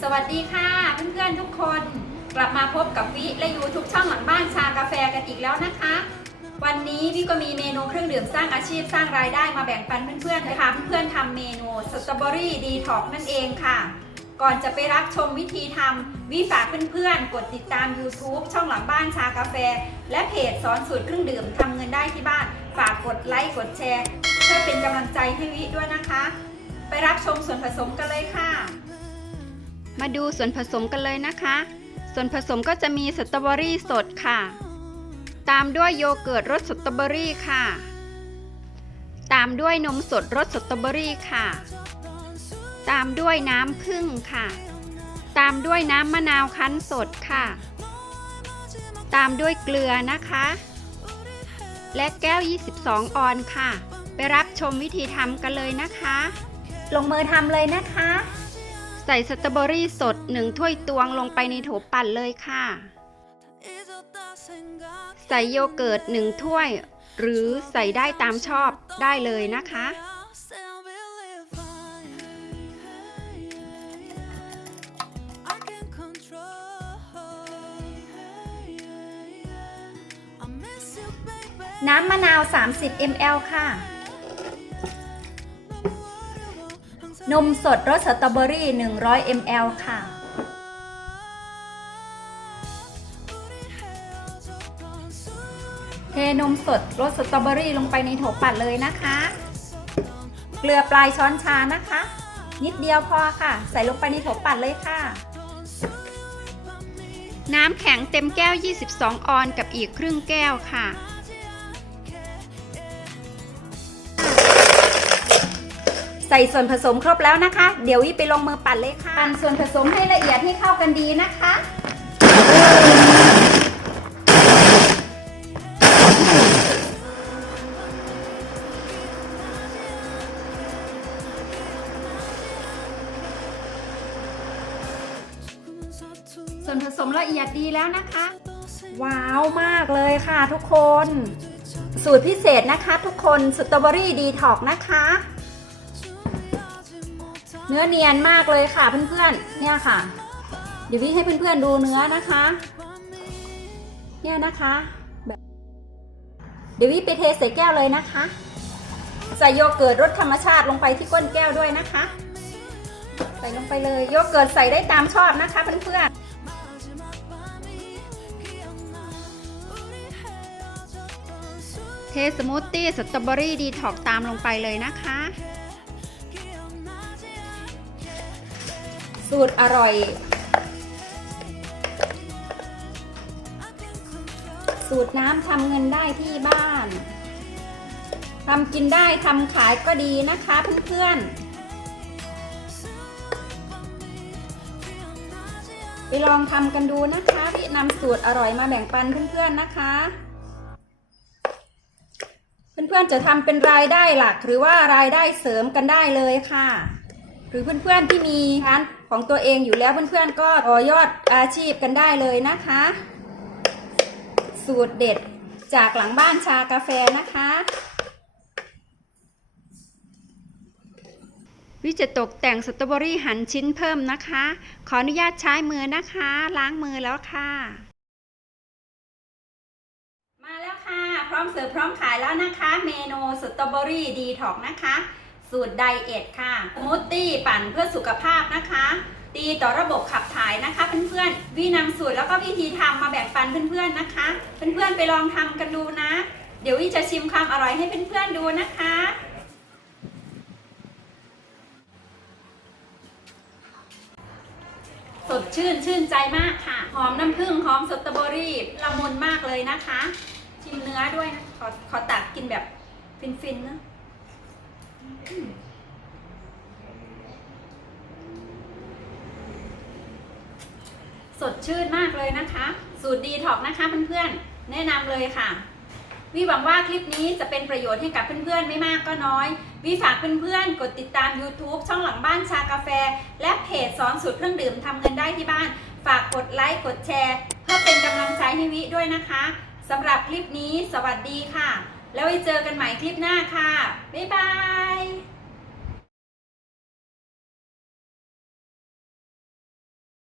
สวัสดีค่ะเพื่อนๆทุกคนกลับมาพบกับวิและยูทุกช่องหลังบ้านชากาแฟกันอีกแล้วนะคะ วันนี้วิก็มีเมนูเครื่องดื่มสร้างอาชีพสร้างรายได้มาแบ่งปันเพื่อนๆนะคะเพื่อนๆทำเมนูสตรอเบอรี่ดีท็อกนั่นเองค่ะ ก่อนจะไปรับชมวิธีทำวิฝากเพื่อนๆกดติดตาม YouTube ช่องหลังบ้านชากาแฟ และเพจสอนสูตรเครื่องดื่มทำเงินได้ที่บ้าน ฝากกดไลค์กดแชร์ เพื่อเป็นกำลังใจให้วิด้วยนะคะ ไปรับชมส่วนผสมกันเลยค่ะ มาดูส่วนผสมกันเลยนะคะ ส่วนผสมก็จะมีสตรอเบอรี่สดค่ะ ตามด้วยโยเกิร์ตรสสตรอเบอรี่ค่ะ ตามด้วยนมสดรสสตรอเบอรี่ค่ะ ตามด้วยน้ำผึ้งค่ะ ตามด้วยน้ำมะนาวคั้นสดค่ะ ตามด้วยเกลือนะคะ และแก้ว 22 ออนค่ะ ไปรับชมวิธีทำกันเลยนะคะ ลงมือทำเลยนะคะ ใส่สตรอเบอรี่สด1ถ้วยตวงลงไปในโถปั่นเลยค่ะ ใส่โยเกิร์ต1ถ้วย หรือใส่ได้ตามชอบได้เลยนะคะ น้ำมะนาว 30 ml ค่ะ นมสดรสสตรอเบอรี่ 100 ml ค่ะ เทนมสดรสสตรอเบอรี่ลงไปในโถปั่นเลยนะคะ เกลือปลายช้อนชานะคะ นิดเดียวพอค่ะ ใส่ลงไปในโถปั่นเลยค่ะ น้ำแข็งเต็มแก้ว 22 ออนกับอีกครึ่งแก้วค่ะ ใส่ส่วนผสมครบแล้วนะคะ เดี๋ยววิไปลงมือปั่นเลยค่ะ ปั่นส่วนผสมให้ละเอียดให้เข้ากันดีนะคะ ส่วนผสมละเอียดดีแล้วนะคะ ว้าวมากเลยค่ะทุกคน สูตรพิเศษนะคะ ทุกคนสตรอเบอรี่ดีท็อกนะคะ เนื้อเนียนมากเลยค่ะเพื่อนๆ เนี่ยค่ะ เดี๋ยววิให้เพื่อนๆดูเนื้อนะคะ เนี่ยนะคะเดี๋ยววิไปเทใส่แก้วเลยนะคะ ใส่โยเกิร์ตรสธรรมชาติลงไปที่ก้นแก้วด้วยนะคะ ใส่ลงไปเลยโยเกิร์ตใส่ได้ตามชอบนะคะเพื่อนๆเทสมูทตี้สตรอเบอรี่ดีท็อกตามลงไปเลยนะคะ สูตรอร่อย สูตรน้ำทำเงินได้ที่บ้านทำกินได้ทำขายก็ดีนะคะเพื่อนๆ ไปลองทำกันดูนะคะพี่นำสูตรอร่อยมาแบ่งปันเพื่อนๆนะคะ เพื่อนๆจะทำเป็นรายได้หลักหรือว่ารายได้เสริมกันได้เลยค่ะ หรือเพื่อนๆที่มีร้าน ของตัวเองอยู่แล้วเพื่อนๆก็ต่อยอดอาชีพกันได้เลยนะคะ สูตรเด็ดจากหลังบ้านชากาแฟนะคะ วิจะตกแต่งสตรอเบอรี่หั่นชิ้นเพิ่มนะคะ ขออนุญาตใช้มือนะคะ ล้างมือแล้วค่ะ มาแล้วค่ะ พร้อมเสิร์ฟพร้อมขายแล้วนะคะ เมนูสตรอเบอรี่ดีท็อกนะคะ สูตรไดเอทค่ะสมูทตี้ปั่นเพื่อสุขภาพนะคะ ดีต่อระบบขับถ่ายนะคะ เพื่อนๆวินำสูตรแล้วก็วิธีทำมาแบ่งปันเพื่อนๆนะคะ เพื่อนๆไปลองทำกันดูนะ เดี๋ยววิจะชิมความอร่อยให้เพื่อนๆดูนะคะสดชื่นชื่นใจมากค่ะ หอมน้ำผึ้งหอมสตรอเบอรี่ละมุนมากเลยนะคะ ชิมเนื้อด้วยนะขอขอตักกินแบบฟินๆนะ สดชื่นมากเลยนะคะ สูตรดีท็อกนะคะเพื่อนๆ แนะนำเลยค่ะ วิหวังว่าคลิปนี้จะเป็นประโยชน์ให้กับเพื่อนๆ ไม่มากก็น้อย วิฝากเพื่อนๆ กดติดตาม YouTube ช่องหลังบ้านชากาแฟ และเพจสอนสูตรเครื่องดื่มทำเงินได้ที่บ้าน ฝากกดไลค์กดแชร์ เพื่อเป็นกำลังใจให้วิด้วยนะคะสำหรับคลิปนี้ สวัสดีค่ะ แล้วไว้เจอกันใหม่คลิปหน้าค่ะ บ๊ายบาย